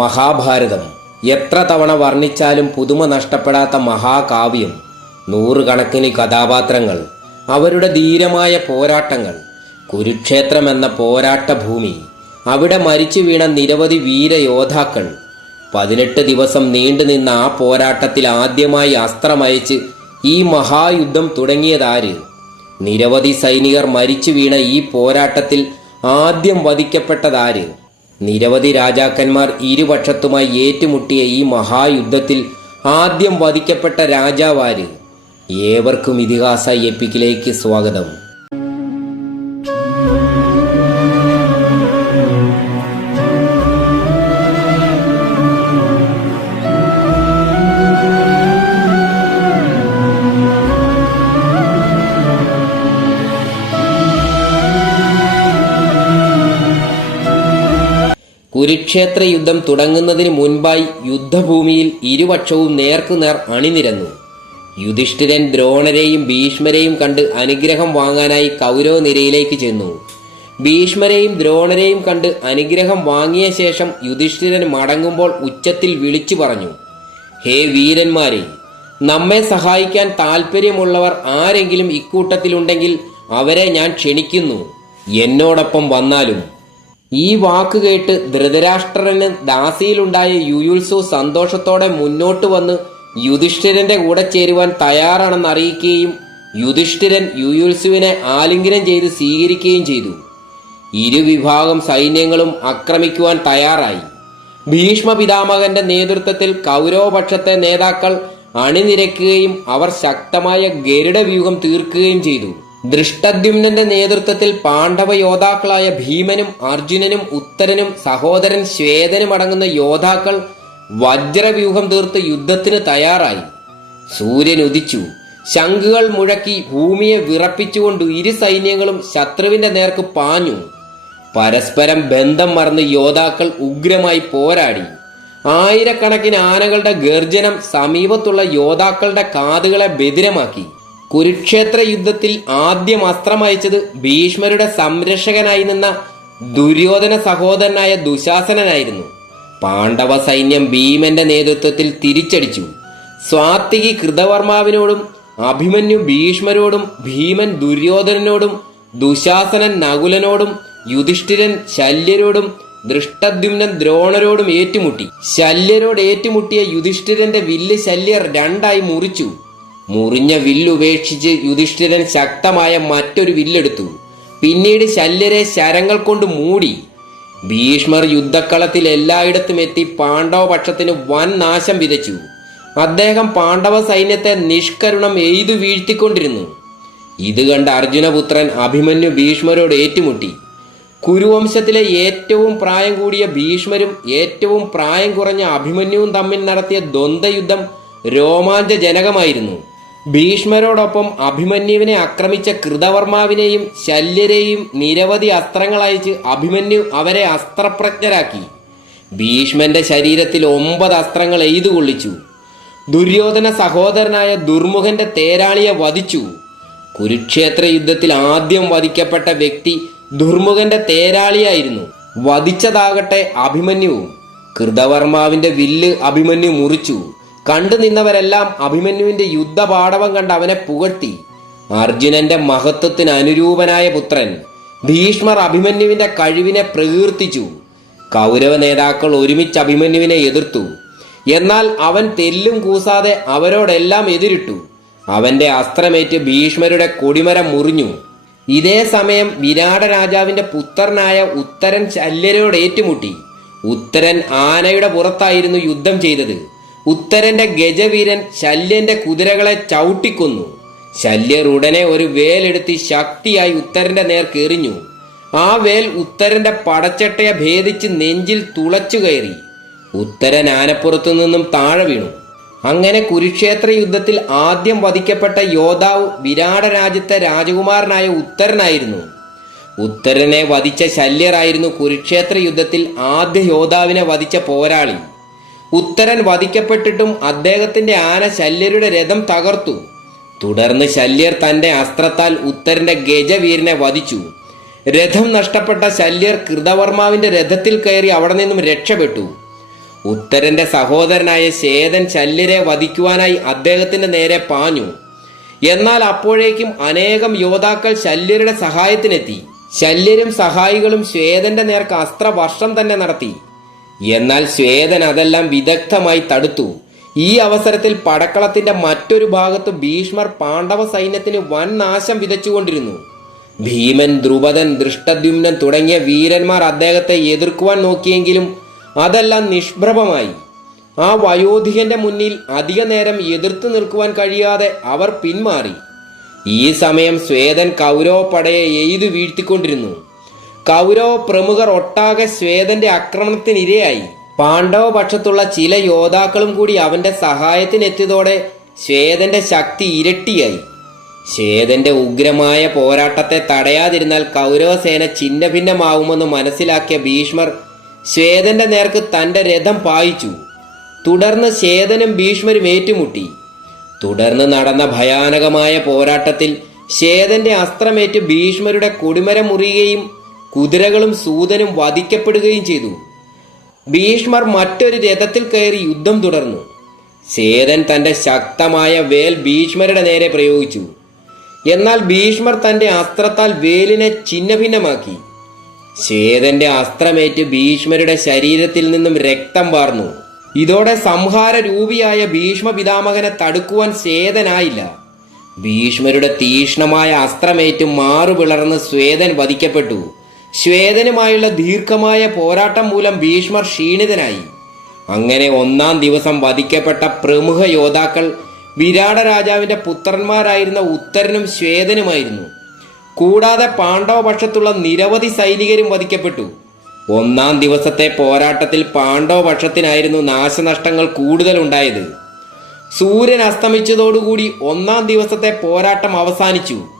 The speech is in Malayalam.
മഹാഭാരതം. എത്ര തവണ വർണിച്ചാലും പുതുമ നഷ്ടപ്പെടാത്ത മഹാകാവ്യം നൂറുകണക്കിന് കഥാപാത്രങ്ങൾ അവരുടെ ധീരമായ പോരാട്ടങ്ങൾ കുരുക്ഷേത്രം എന്ന പോരാട്ട ഭൂമി അവിടെ മരിച്ചു വീണ നിരവധി വീരയോദ്ധാക്കൾ പതിനെട്ട് ദിവസം നീണ്ടുനിന്ന ആ പോരാട്ടത്തിൽ ആദ്യമായി അസ്ത്രമയച്ച് ഈ മഹായുദ്ധം തുടങ്ങിയതാര്? നിരവധി സൈനികർ മരിച്ചു വീണ ഈ പോരാട്ടത്തിൽ ആദ്യം വധിക്കപ്പെട്ടതാര്? നിരവധി രാജാക്കന്മാർ ഇരുപക്ഷത്തുമായി ഏറ്റുമുട്ടിയ ഈ മഹായുദ്ധത്തിൽ ആദ്യം വധിക്കപ്പെട്ട രാജാവാര് ഏവർക്കും ഇതിഹാസ എപ്പിക്കിലേക്ക് സ്വാഗതം. കുരുക്ഷേത്ര യുദ്ധം തുടങ്ങുന്നതിന് മുൻപായി യുദ്ധഭൂമിയിൽ ഇരുപക്ഷവും നേർക്കുനേർ അണിനിരന്നു. യുധിഷ്ഠിരൻ ദ്രോണരെയും ഭീഷ്മരെയും കണ്ട് അനുഗ്രഹം വാങ്ങാനായി കൗരവ നിരയിലേക്ക് ചെന്നു. ഭീഷ്മരെയും ദ്രോണരെയും കണ്ട് അനുഗ്രഹം വാങ്ങിയ ശേഷം യുധിഷ്ഠിരൻ മടങ്ങുമ്പോൾ ഉച്ചത്തിൽ വിളിച്ചു പറഞ്ഞു ഹേ വീരന്മാരെ നമ്മെ സഹായിക്കാൻ താല്പര്യമുള്ളവർ ആരെങ്കിലും ഇക്കൂട്ടത്തിലുണ്ടെങ്കിൽ അവരെ ഞാൻ ക്ഷണിക്കുന്നു. എന്നോടൊപ്പം വന്നാലും ഈ വാക്ക് കേട്ട് ധൃതരാഷ്ട്രന് ദാസിയിലുണ്ടായ യുയുത്സു സന്തോഷത്തോടെ മുന്നോട്ട് വന്ന് യുധിഷ്ഠിരന്റെ കൂടെ ചേരുവാൻ തയ്യാറാണെന്ന് അറിയിക്കുകയും യുധിഷ്ഠിരൻ യുയുത്സുവിനെ ആലിംഗനം ചെയ്ത് സ്വീകരിക്കുകയും ചെയ്തു. ഇരുവിഭാഗം സൈന്യങ്ങളും ആക്രമിക്കുവാൻ തയ്യാറായി. ഭീഷ്മ പിതാമകന്റെ നേതൃത്വത്തിൽ കൗരവപക്ഷത്തെ നേതാക്കൾ അണിനിരക്കുകയും അവർ ശക്തമായ ഗരുഡവ്യൂഹം തീർക്കുകയും ചെയ്തു. ദൃഷ്ടദ്യുമ്നന്റെ നേതൃത്വത്തിൽ പാണ്ഡവ യോദ്ധാക്കളായ ഭീമനും അർജുനനും ഉത്തരനും സഹോദരൻ ശ്വേതനും അടങ്ങുന്ന യോദ്ധാക്കൾ വജ്രവ്യൂഹം തീർത്ത് യുദ്ധത്തിന് തയ്യാറായി. സൂര്യൻ ഉദിച്ചു. ശംഖുകൾ മുഴക്കി ഭൂമിയെ വിറപ്പിച്ചുകൊണ്ട് ഇരു സൈന്യങ്ങളും ശത്രുവിന്റെ നേർക്ക് പാഞ്ഞു. പരസ്പരം ബന്ധം മറന്ന് യോദ്ധാക്കൾ ഉഗ്രമായി പോരാടി. ആയിരക്കണക്കിന് ആനകളുടെ ഗർജനം സമീപത്തുള്ള യോദ്ധാക്കളുടെ കാതുകളെ ബദിരമാക്കി കുരുക്ഷേത്ര യുദ്ധത്തിൽ ആദ്യം അസ്ത്രമയച്ചത് ഭീഷ്മരുടെ സംരക്ഷകനായി നിന്ന ദുര്യോധന സഹോദരനായ ദുശാസനനായിരുന്നു. പാണ്ഡവ സൈന്യം ഭീമന്റെ നേതൃത്വത്തിൽ തിരിച്ചടിച്ചു. സ്വാത്തികി കൃതവർമാവിനോടും അഭിമന്യു ഭീഷ്മരോടും ഭീമൻ ദുര്യോധനനോടും ദുശാസനൻ നകുലനോടും യുധിഷ്ഠിരൻ ശല്യരോടും ദൃഷ്ടദ്യുമ്നൻ ദ്രോണരോടും ഏറ്റുമുട്ടി. ശല്യരോട് ഏറ്റുമുട്ടിയ യുധിഷ്ഠിരന്റെ വില്ല് ശല്യർ രണ്ടായി മുറിച്ചു. മുറിഞ്ഞ വില്ലുപേക്ഷിച്ച് യുധിഷ്ഠിരൻ ശക്തമായ മറ്റൊരു വില്ലെടുത്തു. പിന്നീട് ശല്യരെ ശരങ്ങൾ കൊണ്ട് മൂടി. ഭീഷ്മർ യുദ്ധക്കളത്തിൽ എല്ലായിടത്തും എത്തി പാണ്ഡവ പക്ഷത്തിന് വൻ നാശം വിതച്ചു. അദ്ദേഹം പാണ്ഡവ സൈന്യത്തെ നിഷ്കരുണം എയ്തു വീഴ്ത്തിക്കൊണ്ടിരുന്നു. ഇത് കണ്ട അർജുനപുത്രൻ അഭിമന്യു ഭീഷ്മരോട് ഏറ്റുമുട്ടി. കുരുവംശത്തിലെ ഏറ്റവും പ്രായം കൂടിയ ഭീഷ്മരും ഏറ്റവും പ്രായം കുറഞ്ഞ അഭിമന്യുവും തമ്മിൽ നടത്തിയ ദ്വന്ദ്വയുദ്ധം രോമാഞ്ചജനകമായിരുന്നു. ഭീഷ്മരോടൊപ്പം അഭിമന്യുവിനെ ആക്രമിച്ച കൃതവർമാവിനെയും ശല്യരെയും നിരവധി അസ്ത്രങ്ങൾ അയച്ച് അഭിമന്യു അവരെ അസ്ത്രപ്രജ്ഞരാക്കി. ഭീഷ്മന്റെ ശരീരത്തിൽ ഒമ്പത് അസ്ത്രങ്ങൾ എയ്തു കൊള്ളിച്ചു. ദുര്യോധന സഹോദരനായ ദുർമുഖന്റെ തേരാളിയെ വധിച്ചു. കുരുക്ഷേത്ര യുദ്ധത്തിൽ ആദ്യം വധിക്കപ്പെട്ട വ്യക്തി ദുർമുഖന്റെ തേരാളിയായിരുന്നു. വധിച്ചതാകട്ടെ അഭിമന്യുവും. കൃതവർമാവിന്റെ വില്ല് അഭിമന്യു മുറിച്ചു. കണ്ടു നിന്നവരെല്ലാം അഭിമന്യുവിന്റെ യുദ്ധപാഠവം കണ്ട് അവനെ പുകഴ്ത്തി. അർജുനന്റെ മഹത്വത്തിന് അനുരൂപനായ പുത്രൻ ഭീഷ്മർ അഭിമന്യുവിന്റെ കഴിവിനെ പ്രകീർത്തിച്ചു. കൗരവ നേതാക്കൾ ഒരുമിച്ച് അഭിമന്യുവിനെ എതിർത്തു. എന്നാൽ അവൻ തെല്ലും കൂസാതെ അവരോടെല്ലാം എതിരിട്ടു. അവന്റെ അസ്ത്രമേറ്റ് ഭീഷ്മരുടെ കൊടിമരം മുറിഞ്ഞു. ഇതേ സമയം വിരാട രാജാവിന്റെ പുത്രനായ ഉത്തരൻ ശല്യരോട് ഏറ്റുമുട്ടി. ഉത്തരൻ ആനയുടെ പുറത്തായിരുന്നു യുദ്ധം ചെയ്തത്. ഉത്തരന്റെ ഗജവീരൻ ശല്യന്റെ കുതിരകളെ ചവിട്ടിക്കൊന്നു. ശല്യർ ഉടനെ ഒരു വേലെടുത്ത് ശക്തിയായി ഉത്തരന്റെ നേർക്ക് എറിഞ്ഞു ആ വേൽ ഉത്തരന്റെ പടച്ചട്ടയെ ഭേദിച്ച് നെഞ്ചിൽ തുളച്ചു കയറി. ഉത്തരൻ ആനപ്പുറത്തു നിന്നും താഴെ വീണു. അങ്ങനെ കുരുക്ഷേത്ര യുദ്ധത്തിൽ ആദ്യം വധിക്കപ്പെട്ട യോദ്ധാവ് വിരാട രാജ്യത്തെ രാജകുമാരനായ ഉത്തരനായിരുന്നു. ഉത്തരനെ വധിച്ച ശല്യറായിരുന്നു കുരുക്ഷേത്ര യുദ്ധത്തിൽ ആദ്യ യോദ്ധാവിനെ വധിച്ച പോരാളി. ഉത്തരൻ വധിക്കപ്പെട്ടിട്ടും അദ്ദേഹത്തിന്റെ ആന ശല്യരുടെ രഥം തകർത്തു. തുടർന്ന് ശല്യർ തന്റെ അസ്ത്രത്താൽ ഉത്തരന്റെ ഗജവീരനെ വധിച്ചു. രഥം നഷ്ടപ്പെട്ട ശല്യർ കൃതവർമാവിന്റെ രഥത്തിൽ കയറി അവിടെ നിന്നും രക്ഷപ്പെട്ടു. ഉത്തരന്റെ സഹോദരനായ ശേതൻ ശല്യരെ വധിക്കുവാനായി അദ്ദേഹത്തിന്റെ നേരെ പാഞ്ഞു. എന്നാൽ അപ്പോഴേക്കും അനേകം യോദ്ധാക്കൾ ശല്യരുടെ സഹായത്തിനെത്തി. ശല്യരും സഹായികളും ശ്വേതന്റെ നേർക്ക് അസ്ത്രവർഷം തന്നെ നടത്തി. എന്നാൽ ശ്വേതൻ അതെല്ലാം വിദഗ്ധമായി തടുത്തു. ഈ അവസരത്തിൽ പടക്കളത്തിന്റെ മറ്റൊരു ഭാഗത്ത് ഭീഷ്മർ പാണ്ഡവ സൈന്യത്തിന് വൻ നാശം വിതച്ചുകൊണ്ടിരുന്നു. ഭീമൻ ദ്രുപദൻ ദൃഷ്ടദ്യുമ്നൻ തുടങ്ങിയ വീരന്മാർ അദ്ദേഹത്തെ എതിർക്കുവാൻ നോക്കിയെങ്കിലും അതെല്ലാം നിഷ്പ്രഭമായി. ആ വയോധികന്റെ മുന്നിൽ അധിക നേരം എതിർത്തു നിൽക്കുവാൻ കഴിയാതെ അവർ പിന്മാറി. ഈ സമയം ശ്വേതൻ കൗരവ പടയെ എയ്തു വീഴ്ത്തിക്കൊണ്ടിരുന്നു. കൗരവ പ്രമുഖർ ഒട്ടാകെ ശ്വേതന്റെ ആക്രമണത്തിനിരയായി. പാണ്ഡവ പക്ഷത്തുള്ള ചില യോദ്ധാക്കളും കൂടി അവന്റെ സഹായത്തിനെത്തിയതോടെ ശ്വേതന്റെ ശക്തി ഇരട്ടിയായി. ശ്വേതന്റെ ഉഗ്രമായ പോരാട്ടത്തെ തടയാതിരുന്നാൽ കൗരവസേന ചിന്ന ഭിന്നമാവുമെന്ന് മനസ്സിലാക്കിയ ഭീഷ്മർ ശ്വേതന്റെ നേർക്ക് തന്റെ രഥം പായിച്ചു. തുടർന്ന് ശ്വേതനും ഭീഷ്മരും ഏറ്റുമുട്ടി. തുടർന്ന് നടന്ന ഭയാനകമായ പോരാട്ടത്തിൽ ശ്വേതന്റെ അസ്ത്രമേറ്റ് ഭീഷ്മരുടെ കൊടിമരം മുറിയുകയും കുതിരകളും സൂതനും വധിക്കപ്പെടുകയും ചെയ്തു. ഭീഷ്മർ മറ്റൊരു രഥത്തിൽ കയറി യുദ്ധം തുടർന്നു. സേതൻ തന്റെ ശക്തമായ വേൽ ഭീഷ്മരുടെ നേരെ പ്രയോഗിച്ചു. എന്നാൽ ഭീഷ്മർ തന്റെ അസ്ത്രത്താൽ വേലിനെ ഛിന്നഭിന്നമാക്കി. ശേതന്റെ അസ്ത്രമേറ്റ് ഭീഷ്മരുടെ ശരീരത്തിൽ നിന്നും രക്തം വാർന്നു. ഇതോടെ സംഹാര രൂപിയായ ഭീഷ്മ പിതാമകനെ തടുക്കുവാൻ സേതനായില്ല. ഭീഷ്മരുടെ തീഷ്ണമായ അസ്ത്രമേറ്റ് മാറുപിളർന്ന് സ്വേദൻ വധിക്കപ്പെട്ടു. ശ്വേതനുമായുള്ള ദീർഘമായ പോരാട്ടം മൂലം ഭീഷ്മർ ക്ഷീണിതനായി. അങ്ങനെ ഒന്നാം ദിവസം വധിക്കപ്പെട്ട പ്രമുഖ യോദ്ധാക്കൾ വിരാട രാജാവിന്റെ പുത്രന്മാരായിരുന്ന ഉത്തരനും ശ്വേതനുമായിരുന്നു. കൂടാതെ പാണ്ഡവ പക്ഷത്തുള്ള നിരവധി സൈനികരും വധിക്കപ്പെട്ടു. ഒന്നാം ദിവസത്തെ പോരാട്ടത്തിൽ പാണ്ഡവ പക്ഷത്തിനായിരുന്നു നാശനഷ്ടങ്ങൾ കൂടുതലുണ്ടായത്. സൂര്യൻ അസ്തമിച്ചതോടുകൂടി ഒന്നാം ദിവസത്തെ പോരാട്ടം അവസാനിച്ചു.